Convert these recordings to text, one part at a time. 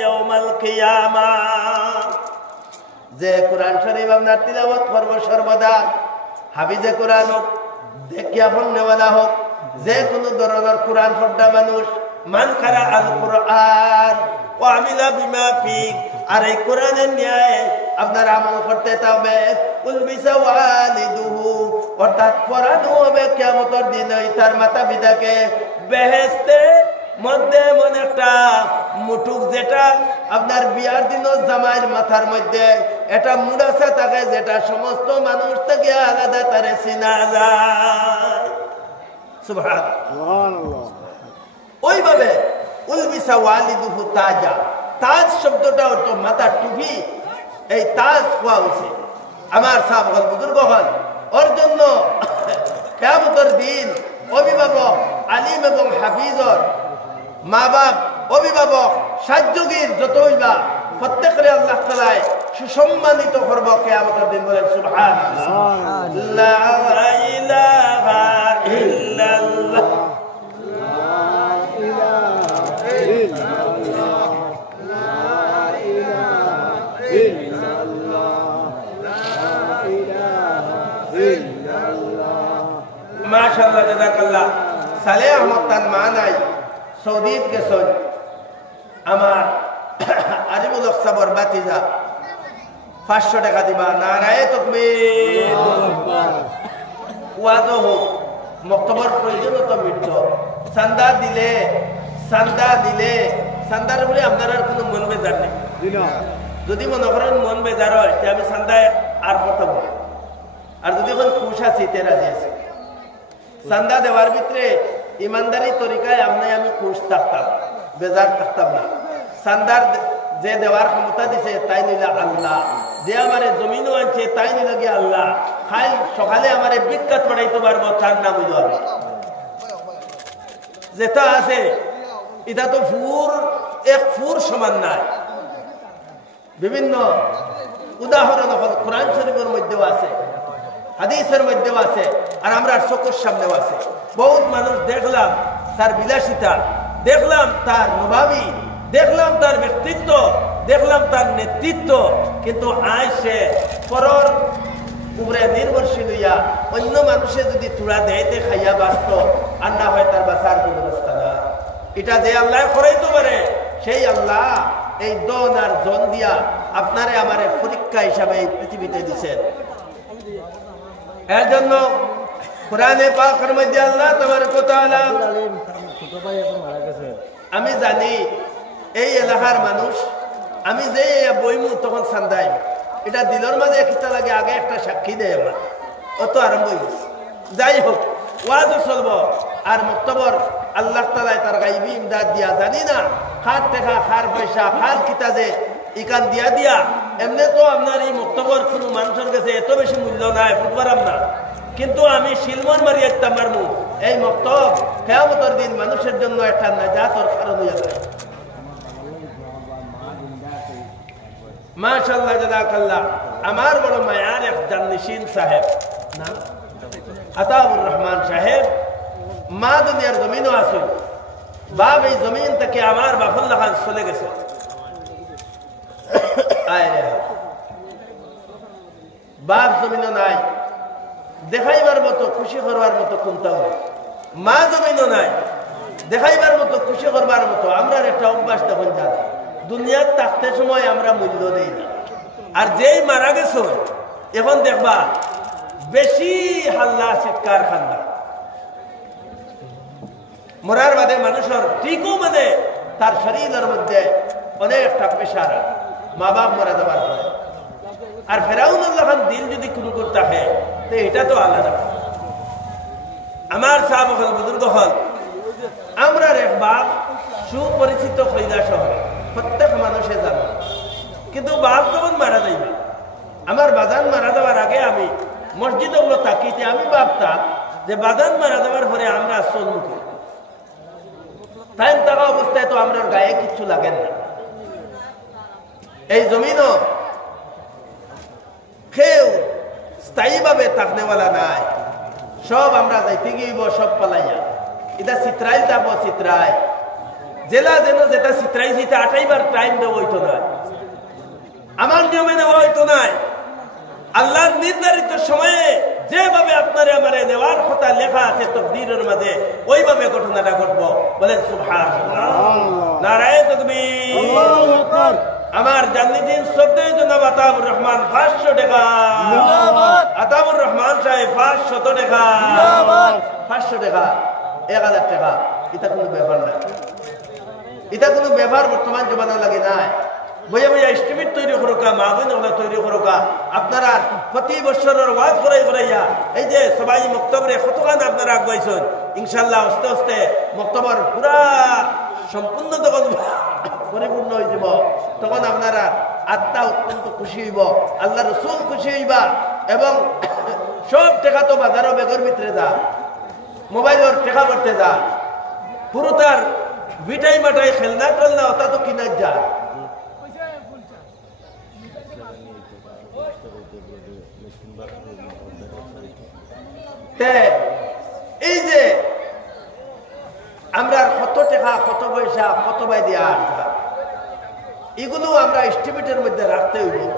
ইয়াউমাল কিয়ামা যে কোরআন শরীফ আপনার তিলাওয়াত করব সর্বদা হাফিজে কোরআন হোক দেখিয়া ফোননেওয়ালা হোক যে কোনো ধরনের কোরআন পড়া মানুষ মান কারা আল কোরআন ওয়া আমিলা বিমা ফি আর এই কোরআনের ন্যায় আপনার আমল করতে হবে উলবিসা ওয়ালিদুহু অর্থাৎ পড়ানো হবে কিয়ামতের দিনে তার মাতা পিতাকে বেহেশতের মধ্যে এমন একটা মুঠুক যেটা আপনার বিয়ার দিন জামাইয়ের মাথার মধ্যে এটা মুড়াসা থাকে যেটা সমস্ত মানুষ থেকে আলাদা তারে চিনা যায় সুবহানাল্লাহ। ওইভাবে উলবিসা ওয়ালিদুহু তাজা তাজ শব্দটা অর্থ মাথার টুপি এই তাজ হওয়া হয়েছে আমার সাহেব হল বুজুর্গ হল ওর জন্য কিয়ামতের দিন অভিভাবক আলিম এবং হাফিজর মা বাপ অভিভাবক সাহায্যগীর যত হইবা প্রত্যেকরে আল্লাহ তাআলা সুসম্মানিত করব কিয়ামতের দিন বলেন সুবহানাল্লাহ। লা ইলাহা ইল্লাল্লাহ মাশাআল্লাহ জাযাকাল্লাহ। সালেহ আহমদ তার মা নাই সৌদিত গেছেন আমার আরিফুল হক সাবর বাতিজা 500 টাকা দিবা নারায়ে তাকবীর ওয়াজ হোক মক্তবর প্রয়োজন তো মিটত চান্দা দিলে চান্দার বলে আপনার আর কোনো মন বেজার নেই যদি মনে করেন মন বেজার হয় তাহলে আমি চান্দায় আর কথা বলি আর যদি এখন খুশ আছি তে রাজি আছি চান্দা দেওয়ার ভিতরে ইমানদারি তরিকায় আমি খুশ থাকতাম বেজার থাকতাম না চান্দার যে দেওয়ার ক্ষমতা দিছে তাই নিলা আল্লাহ যে আমারে জমিনও আনছে তাই নিল গিয়ে আল্লাহ খাই সকালে আমারে বিখ্যাত পড়াইতে পারবো তার নাম হইল আল্লাহ যেটা আছে এটা তো ফুর সমান নাই বিভিন্ন উদাহরণ কোরআন শরীফের মধ্যেও আছে হাদিসের মধ্যেও আছে আর আমরা চোখের সামনেও আছে বহুত মানুষ দেখলাম তার বিলাসিতা দেখলাম তার নবাবী দেখলাম তার ব্যক্তিত্ব দেখলাম তার নেতৃত্ব কিন্তু আজ সে পরর উপরে নির্ভরশীল হইয়া অন্য মানুষে যদি তুড়া দেয়তে খাইয়া বাঁচত আর না হয় তার বাঁচার কোনো রাস্তা না এটা যে আল্লাহ করাইতে পারে সেই আল্লাহ এই দন আর জন দিয়া আপনারে আমারে পরীক্ষা হিসাবে এই পৃথিবীতে দিচ্ছেন এর জন্য কোরআনে পাকের মধ্যে আল্লাহ তাবারক ওয়া তাআলা আমি জানি এই এলাকার মানুষ আমি যে বইমু তখন সান্দাই এটা দিলর মাঝে কিতা লাগে আগে একটা সাক্ষী দেয় আমার অত আরম্ভ হয়ে গেছে যাই হোক ওয়াজও চলব আর মক্তবর আল্লাহ তাআলা তার গাইবি ইমদাদ দিয়া জানি না খার টাকা খার পয়সা খার কিতা যে ইকান দিয়া এমনি তো আপনার এই মক্তবর কোনো মানুষের কাছে এত বেশি মূল্য নাই বুঝবারাম না কিন্তু আমি শিলমন মারি একটা মারমু এই মক্তব কিয়ামতের দিন মানুষের জন্য একটা নাজাতের কারণ হইয়া যায় মাশাআল্লাহ জাযাকাল্লাহ। আমার বড় মায়ার এক জান্নিশিন সাহেব না আতাউর রহমান সাহেব মা দুনিয়ার জমিনও আছে বাপ এই জমিন থেকে আমার বাফুল্লাহ খান চলে গেছে বাপ জমিনও নাই দেখাইবার মতো খুশি করবার মতো কোনটাও নাই মা জমিনও নাই দেখাইবার মতো খুশি করবার মতো আমরা একটা অভ্যাস দেখুন জানি দুনিয়ার থাকতে সময় আমরা মূল্য দেই না আর যেই মারা গেছ এখন দেখবা বেশি হাল্লা চিৎকার খান্না মরার বাদে মানুষের ঠিকও মানে তার শরীরের মধ্যে অনেকটা প্রেশার মা বাপ মারা যাবার পরে আর ফেরাউনুল্লাহ খান দিল যদি কোনো করে থাকে তো এটা তো আলাদা আমার সাহেব হল বুজুর্গ হল আমরা এক বাপ সুপরিচিত কৈলাস হয় প্রত্যেক মানুষে জানে কিন্তু বাপ যখন মারা যাইবা আমার বাজান মারা যাওয়ার আগে আমি মসজিদে ওগুলো তাকিতে আমি ভাবতাম যে বাজান মারা যাওয়ার পরে আমরা চলমুখী তাই থাকা অবস্থায় তো আমরা গায়ে কিচ্ছু লাগে না এই জমিনও কেউ স্থায়ীভাবে থাকনেওয়ালা নাই সব আমরা যাইতে গিয়েব সব পালাইয়া এটা চিত্রাইল যাবো চিত্রায় জেলা যেন যেটা চিত্রাইছি তা 28 বার টাইম দেওয়া হইতো না, আমার নিয়মে নেওয়া হইতো না। আল্লাহর নির্ধারিত সময়ে যেভাবে আপনারে আমারে নেওয়ার কথা লেখা আছে তকদীরের মাঝে ওইভাবে ঘটনাটা ঘটবো। বলেন সুবহানাল্লাহ, নারায়ে তাকবীর, আল্লাহু আকবার। আমার জান্নাতীন শ্রদ্ধেয় জনাব আতাউর রহমান 500 টাকা, জিন্দাবাদ। আতাউর রহমান সাহেব 500 টাকা, জিন্দাবাদ। 500 টাকা, 1000 টাকা, এটা কোনো ব্যাপার না, এটা কোনো ব্যাপার বর্তমান জমানা লাগে না। বইয়া বইয়া এস্টিমেট তৈরি করোকা, মা বোন ওগুলা তৈরি করোকা। আপনারা প্রতি বছরের ওয়াজ করাইয়া এই যে সবাই মক্তবরে কতখান আপনারা আগুয়াইছেন, ইনশাল্লাহ আস্তে আস্তে মক্তবর পুরা সম্পূর্ণ তখন পরিপূর্ণ হয়ে যাব, তখন আপনারা আত্মা অত্যন্ত খুশি হইব, আল্লাহ রসুল খুশি হইবা। এবং সব টেকা তো বাজারও বেগর ভিতরে যা, মোবাইলের টেকা করতে যা, পুরো তার বিটাই মাটাই খেলনা টেলনা ওটা তো কিনা যা। এই যে আমরা কত টাকা কত পয়সা কত বাই দিয়া এগুলো আমরা এস্টিমেটের মধ্যে রাখতে হইব।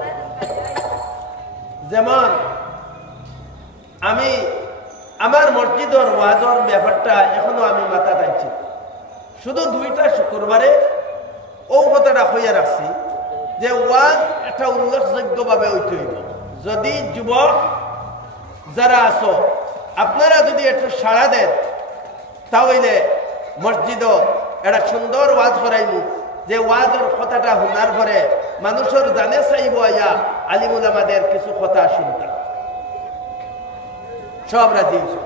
যেমন আমি আমার মসজিদের ওয়াজের ব্যাপারটা এখনো আমি মাথা টানছি, শুধু 2টা শুক্রবারে ও কথাটা হইয়া রাখছি যে ওয়াজ একটা উল্লেখযোগ্যভাবে হইতে হইব। যদি যুবক যারা আছো আপনারা যদি একটু সাড়া দেন তাহলে মসজিদও একটা সুন্দর ওয়াজ করাইমু, যে ওয়াজের কথাটা শোনার পরে মানুষের জানে চাইব আইয়া আলিমুল আমাদের কিছু কথা শুনতাম। সব রাজি হয়েছে।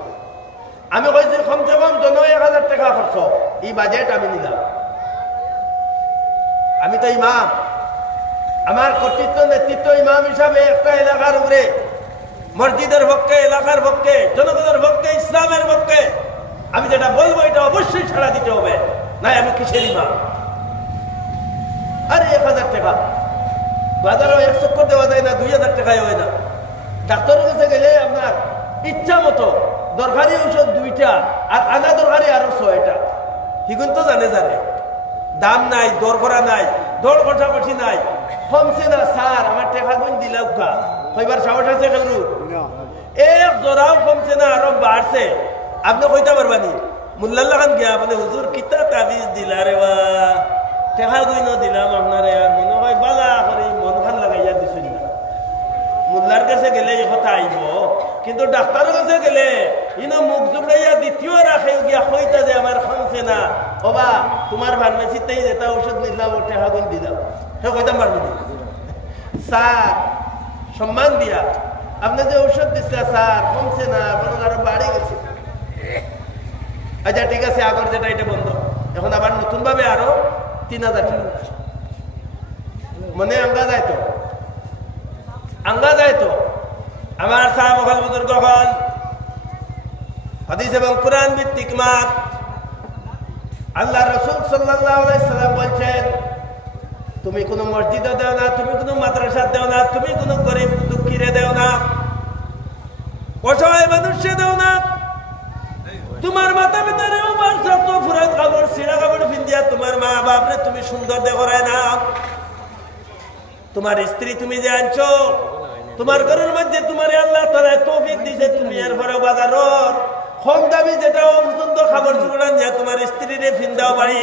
আমি কইছি কমসে কম জন 1000 টাকা খরচ, এই বাজেট আমি নিলাম। আমি তো ইমাম, আমার কর্তৃত্ব নেতৃত্ব ইমাম হিসাবে একটা এলাকার উপরে, মসজিদের পক্ষে, এলাকার পক্ষে, জনগণের পক্ষে, ইসলামের পক্ষে আমি যেটা বলবো এটা অবশ্যই ছাড়া দিতে হবে, নাই আমি কিসের ইমাম? আরে 1000 টাকা বাজারও 1 চক্কর দেওয়া যায় না, 2000 টাকায় হয় না। ডাক্তারের কাছে গেলে আপনার ইচ্ছা মতো দরকারি ঔষধ 2টা আর আনা দরকারি আরো 6টা, হিগুন তো জানে দাম নাই, দর করা নাই, দর কষাকষি নাই, কমছে না স্যার আমার টাকা গুণ দিলাম কা কইবার সাহস আছে কেউ? এক জোড়াও কমছে না, আরো বাড়ছে। আপনি কইতে পারবানি মুল্লাল্লাহ খান গিয়া মানে হুজুর কিতা তাবিজ দিলা রে বা টাকা গুণ দিলাম আপনারে, আর মনে হয় বালা করে মন খান লাগাইয়া দিছেন না। মুল্লার কাছে গেলে এই কথা আইব, কিন্তু ডাক্তারের কাছে গেলে ইনো মুখ জুড়াইয়া দ্বিতীয় রাখে গিয়া কইতা যে আমার কমছে না, ওবা তোমার ফার্মেসিতেই যেটা ঔষধ নিলাম ও টাকা গুণ দিলাম, সে কইতাম পারবেন স্যার সম্মান দিয়া আপনি যে ঔষধ দিচ্ছে স্যার কমছে না, বরং আরো বাড়ে গেছে। আচ্ছা ঠিক আছে, আগর যেটা এটা বন্ধ, এখন আবার নতুন ভাবে আরো 3000 টাকা মনে আঙ্গা যায় তো, আঙ্গা যায় তো। আমার সাহেব হল বুজুর্গ হল হাদিস এবং কোরআন ভিত্তিক মাপ। আল্লাহ রাসূল সাল্লাল্লাহু আলাইহি সাল্লাম বলছেন, তুমি কোনো মসজিদে দেও না, তুমি কোনো মাদ্রাসা দেও না, তুমি কোনো গরিব দুঃখীরে দেও না, অসহায় মানুষে দেও না। তোমার মাথা ভিতরেও যত ফুরাত কাপড় ছিঁড়া কাপড় পিন্দিয়া তোমার মা বাপরে তুমি সুন্দর দেখায় না। তোমার স্ত্রী তুমি যে আনছো, তোমার ঘরের মধ্যে তোমার আল্লাহ তাআলা তৌফিক দিয়েছে, তুমি এর পরে বাজারর কম দামি যেটা পছন্দ খাবার চুড়া নিয়ে তোমার স্ত্রীরে ফিন্দাও বাড়ি,